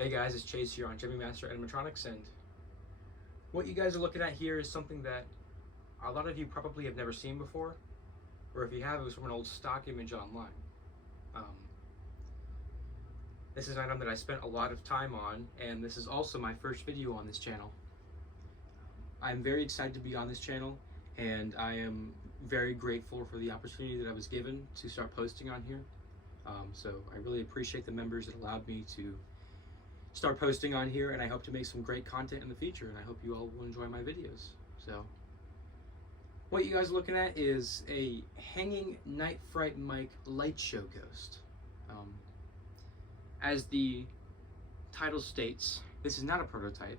Hey guys, it's Chase here on Gemmy Master Animatronics, and what you guys are looking at here is something that a lot of you probably have never seen before, or if you have, it was from an old stock image online. Um, this is an item that I spent a lot of time on, and this is also my first video on this channel. I'm very excited to be on this channel, and I am very grateful for the opportunity that I was given to start posting on here. So I really appreciate the members that allowed me to start posting on here, and I hope to make some great content in the future, and I hope you all will enjoy my videos. So what you guys are looking at is a hanging night fright mic LightShow ghost. As the title states, this is not a prototype.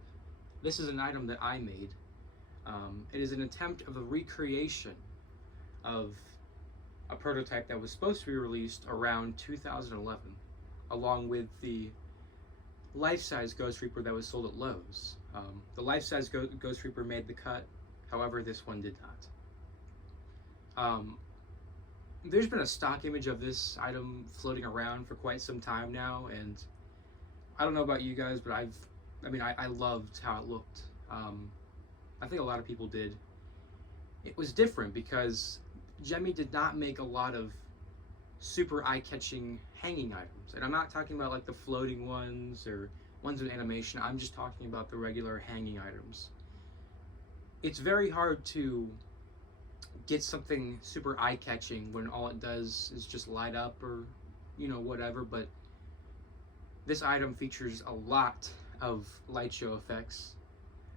This is an item that I made. It is an attempt of a recreation of a prototype that was supposed to be released around 2011, along with the life-size Ghost Reaper that was sold at Lowe's. The life-size Ghost Reaper made the cut, however this one did not. There's been a stock image of this item floating around for quite some time now, and I don't know about you guys, but I loved how it looked. I think a lot of people did. It was different because Gemmy did not make a lot of super eye-catching hanging items, and I'm not talking about like the floating ones or ones with animation. I'm just talking about the regular hanging items. It's very hard to get something super eye-catching when all it does is just light up or whatever, but this item features a lot of light show effects,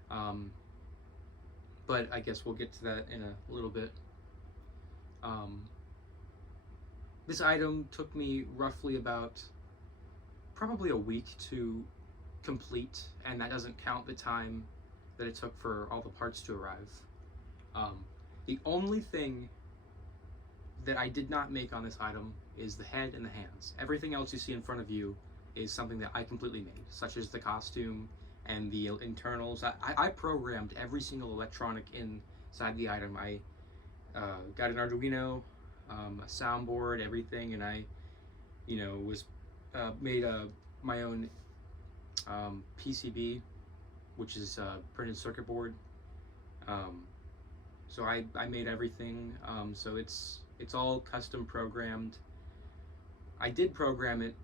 but I guess we'll get to that in a little bit. This item took me roughly probably a week to complete, and that doesn't count the time that it took for all the parts to arrive. The only thing that I did not make on this item is the head and the hands. Everything else you see in front of you is something that I completely made, such as the costume and the internals. I programmed every single electronic inside the item. I got an Arduino, a soundboard, everything, and I made my own PCB, which is a printed circuit board. So I made everything, so it's all custom programmed. I did program it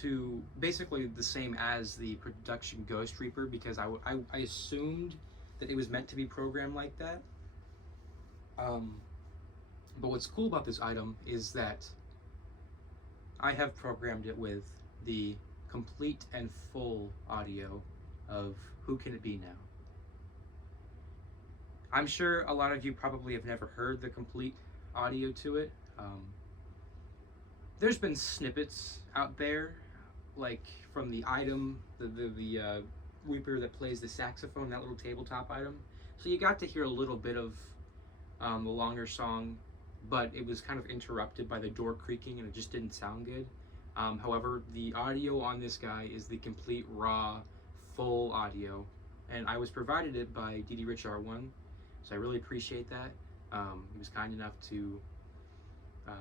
to basically the same as the production Ghost Reaper, because I assumed that it was meant to be programmed like that. But what's cool about this item is that I have programmed it with the complete and full audio of Who Can It Be Now? I'm sure a lot of you probably have never heard the complete audio to it. There's been snippets out there, like from the item, the Reaper that plays the saxophone, that little tabletop item. So you got to hear a little bit of the longer song, but it was kind of interrupted by the door creaking and it just didn't sound good. However, the audio on this guy is the complete raw, full audio, and I was provided it by Rich R1, so I really appreciate that. He was kind enough to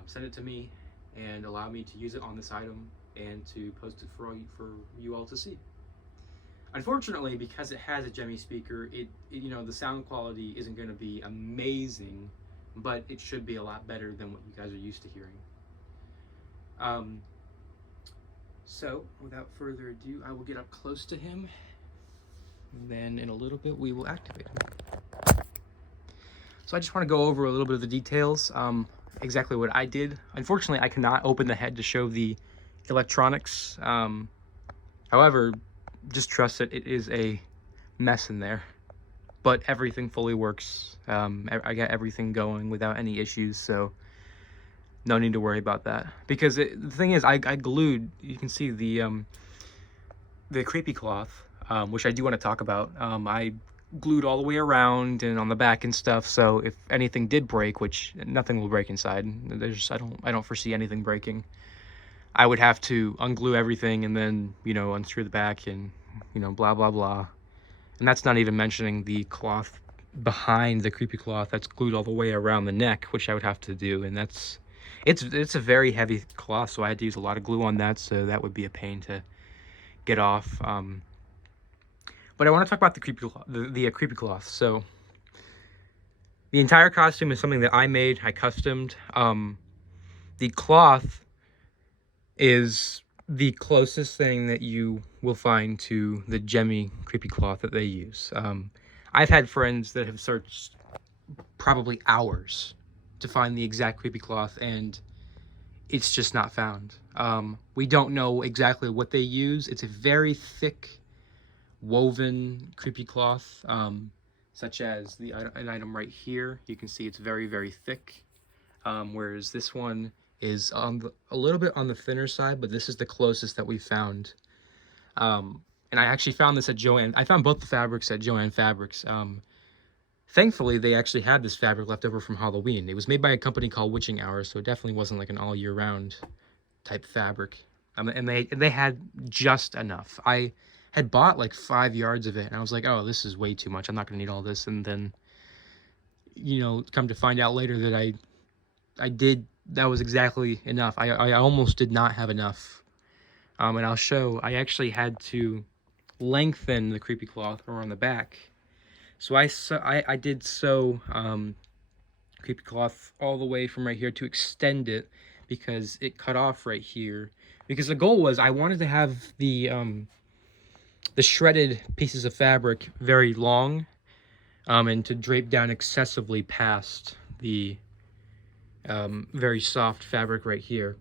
send it to me and allow me to use it on this item and to post it for you all to see. Unfortunately, because it has a Gemmy speaker, the sound quality isn't going to be amazing, but it should be a lot better than what you guys are used to hearing. So without further ado, I will get up close to him, and then in a little bit we will activate him. So I just want to go over a little bit of the details, exactly what I did. Unfortunately, I cannot open the head to show the electronics. However, just trust it is a mess in there, but everything fully works. I got everything going without any issues, so no need to worry about that. Because the thing is, I glued, you can see the creepy cloth, which I do want to talk about. I glued all the way around and on the back and stuff, so if anything did break, which nothing will break inside, I don't foresee anything breaking, I would have to unglue everything and then unscrew the back and blah blah blah. And that's not even mentioning the cloth behind the creepy cloth that's glued all the way around the neck, which I would have to do, and it's a very heavy cloth, so I had to use a lot of glue on that, so that would be a pain to get off. But I want to talk about the creepy cloth. So the entire costume is something that I made. I customed. The cloth is the closest thing that you will find to the Gemmy creepy cloth that they use. I've had friends that have searched probably hours to find the exact creepy cloth, and it's just not found. We don't know exactly what they use. It's a very thick, woven creepy cloth, such as an item right here. You can see it's very, very thick, whereas this one is a little bit on the thinner side, but this is the closest that we found. And I actually found this at Joann. I found both the fabrics at Joann Fabrics. Thankfully, they actually had this fabric left over from Halloween. It was made by a company called Witching Hours, so it definitely wasn't like an all year round type fabric. And they had just enough. I had bought like 5 yards of it, and I was like, oh, this is way too much. I'm not going to need all this. And then, you know, come to find out later that that was exactly enough. I almost did not have enough. And I'll show, I actually had to lengthen the creepy cloth around the back. So I did sew creepy cloth all the way from right here to extend it, because it cut off right here. Because the goal was I wanted to have the shredded pieces of fabric very long, and to drape down excessively past the very soft fabric right here.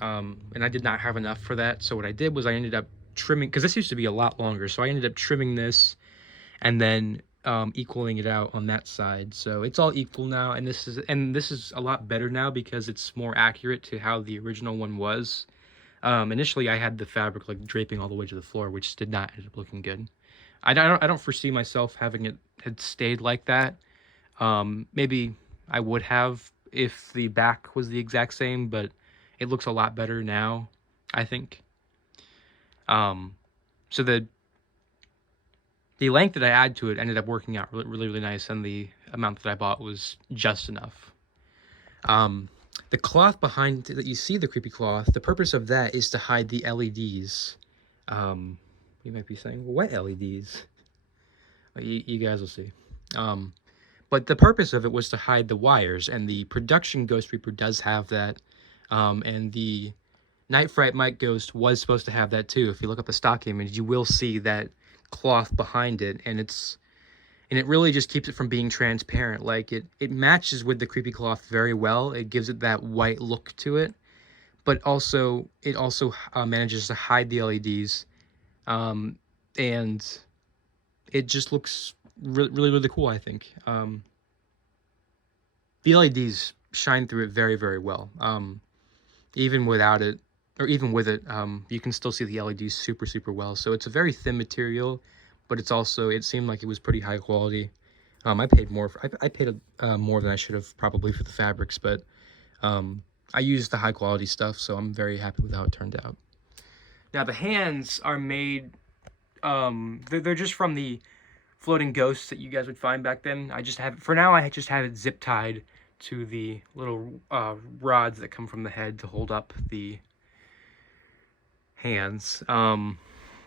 And I did not have enough for that, so what I did was I ended up trimming, because this used to be a lot longer, so I ended up trimming this and then equaling it out on that side. So it's all equal now, and this is a lot better now because it's more accurate to how the original one was. Initially I had the fabric like draping all the way to the floor, which did not end up looking good. I don't foresee myself having it had stayed like that. Maybe I would have if the back was the exact same, but it looks a lot better now, I think. So the length that I add to it ended up working out really nice, and the amount that I bought was just enough. The cloth behind that you see, the creepy cloth, the purpose of that is to hide the LEDs. You might be saying, well, what LEDs? Well, you guys will see. But the purpose of it was to hide the wires, and the production Ghost Reaper does have that. And the Night Fright Mike Ghost was supposed to have that too. If you look up the stock image, you will see that cloth behind it, and it really just keeps it from being transparent. Like it matches with the creepy cloth very well. It gives it that white look to it, but it also manages to hide the LEDs, and it just looks really cool, I think. The LEDs shine through it very well. Even without it, or even with it, you can still see the LEDs super well. So it's a very thin material, but it seemed like it was pretty high quality. I paid more I paid more than I should have probably for the fabrics, but I used the high quality stuff, so I'm very happy with how it turned out. Now the hands are made, they're just from the floating ghosts that you guys would find back then. I just have it zip tied to the little rods that come from the head to hold up the hands.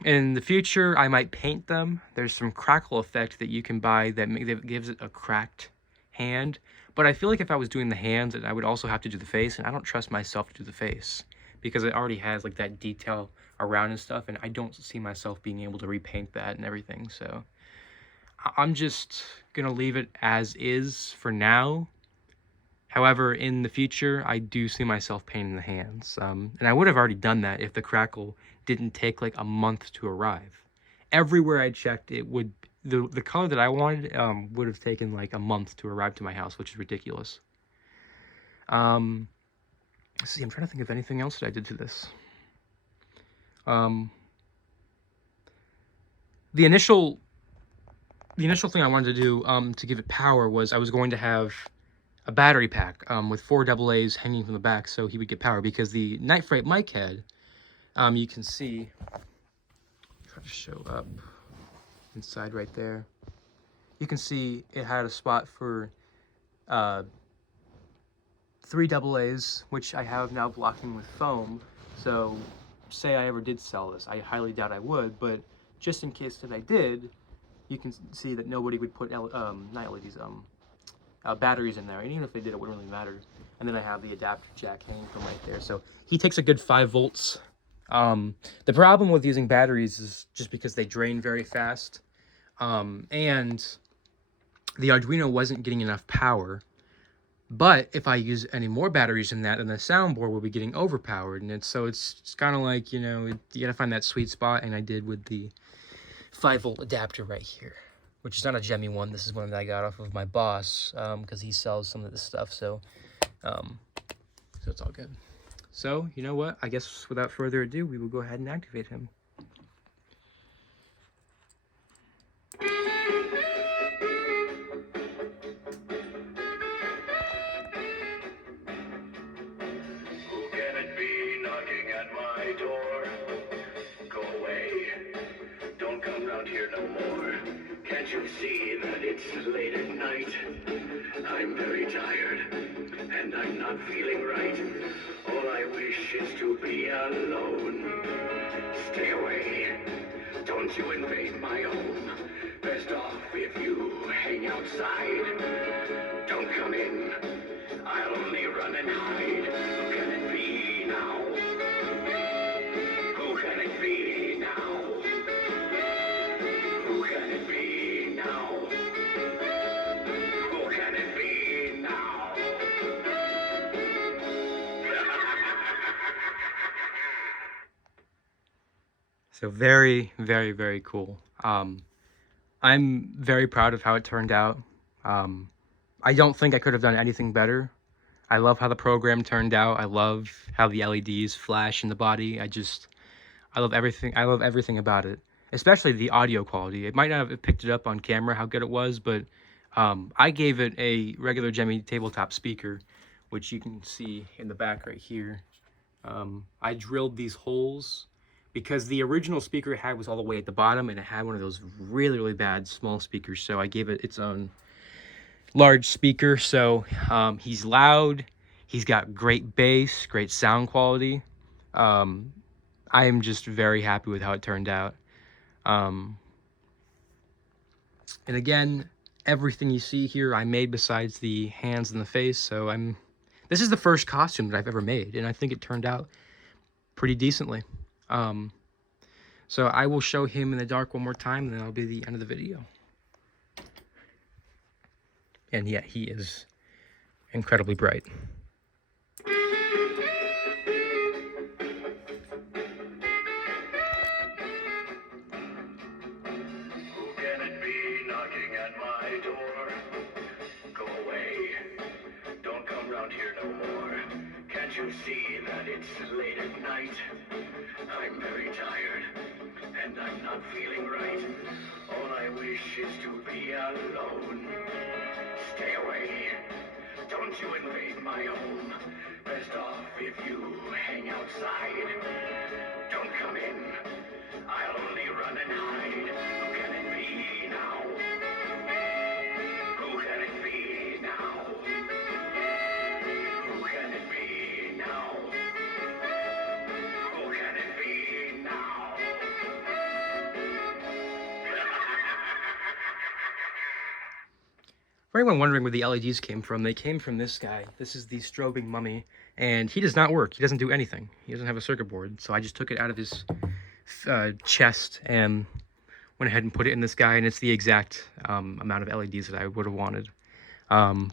In the future, I might paint them. There's some crackle effect that you can buy that gives it a cracked hand. But I feel like if I was doing the hands, I would also have to do the face, and I don't trust myself to do the face because it already has like that detail around and stuff, and I don't see myself being able to repaint that and everything. So I'm just gonna leave it as is for now. However, in the future, I do see myself painting the hands. And I would have already done that if the crackle didn't take like a month to arrive. Everywhere I checked, the color that I wanted would have taken like a month to arrive to my house, which is ridiculous. Let's see, I'm trying to think of anything else that I did to this. The initial thing I wanted to do to give it power was I was going to have a battery pack with 4 AA's hanging from the back, so he would get power, because the Night Fright mic head, you can see, try to show up inside right there, you can see it had a spot for 3 AA's, which I have now blocking with foam, so say I ever did sell this. I highly doubt I would, but just in case that I did, you can see that nobody would put not LEDs, batteries in there, and even if they did, it wouldn't really matter. And then I have the adapter jack hanging from right there. So he takes a good 5 volts. The problem with using batteries is just because they drain very fast, and the Arduino wasn't getting enough power. But if I use any more batteries in that, then the soundboard will be getting overpowered. And it's kind of like, you know, you gotta find that sweet spot, and I did with the 5-volt adapter right here, which is not a Gemmy one. This is one that I got off of my boss, because he sells some of this stuff. So it's all good. So, you know what? I guess without further ado, we will go ahead and activate him. Here no more. Can't you see that it's late at night? I'm very tired, and I'm not feeling right. All I wish is to be alone. Stay away. Don't you invade my home. Best off if you hang outside. Don't come in. I'll only run and hide. Who can it be now? Who can it be now? Who can it be now? Who can it be now? So very, very, very cool. I'm very proud of how it turned out. I don't think I could have done anything better. I love how the program turned out. I love how the LEDs flash in the body. I love everything. I love everything about it, especially the audio quality. It might not have picked it up on camera how good it was, but I gave it a regular Gemmy tabletop speaker, which you can see in the back right here. I drilled these holes because the original speaker it had was all the way at the bottom, and it had one of those really, really bad small speakers. So I gave it its own large speaker. So he's loud. He's got great bass, great sound quality. I am just very happy with how it turned out. And again, everything you see here I made besides the hands and the face. So this is the first costume that I've ever made, and I think it turned out pretty decently. So I will show him in the dark one more time, and then that'll be the end of the video. And yeah, he is incredibly bright. Here no more. Can't you see that it's late at night? I'm very tired, and I'm not feeling right. All I wish is to be alone. Stay away. Don't you invade my home. Best off if you hang outside. Don't come in. I'll only run and hide. Who can it be now? Who can it be now? Who can it be now? Who can it be now? For anyone wondering where the LEDs came from, they came from this guy. This is the strobing mummy, and he does not work. He doesn't do anything. He doesn't have a circuit board, so I just took it out of his chest and went ahead and put it in this guy, and it's the exact amount of LEDs that I would have wanted. One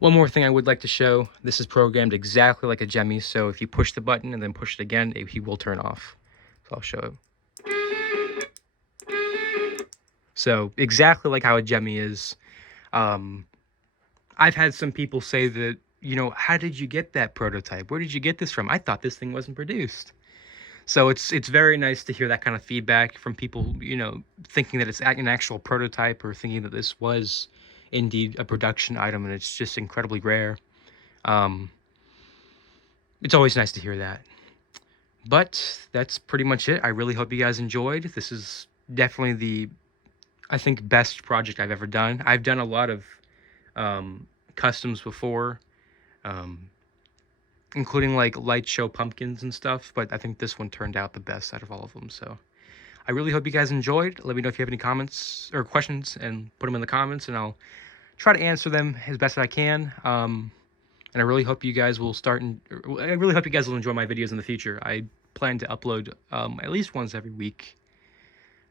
more thing I would like to show. This is programmed exactly like a Gemmy, so if you push the button and then push it again, he will turn off. So I'll show it. So exactly like how a Gemmy is. I've had some people say that, you know, how did you get that prototype? Where did you get this from? I thought this thing wasn't produced. So it's very nice to hear that kind of feedback from people, you know, thinking that it's an actual prototype or thinking that this was indeed a production item, and it's just incredibly rare. It's always nice to hear that. But that's pretty much it. I really hope you guys enjoyed. This is definitely the, I think, best project I've ever done. I've done a lot of customs before, including like LightShow pumpkins and stuff, but I think this one turned out the best out of all of them. So I really hope you guys enjoyed. Let me know if you have any comments or questions, and put them in the comments, and I'll try to answer them as best I can. And I really hope you guys will I really hope you guys will enjoy my videos in the future. I plan to upload at least once every week.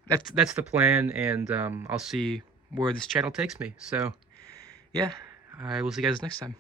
That's the plan, and I'll see where this channel takes me. So yeah, I will see you guys next time.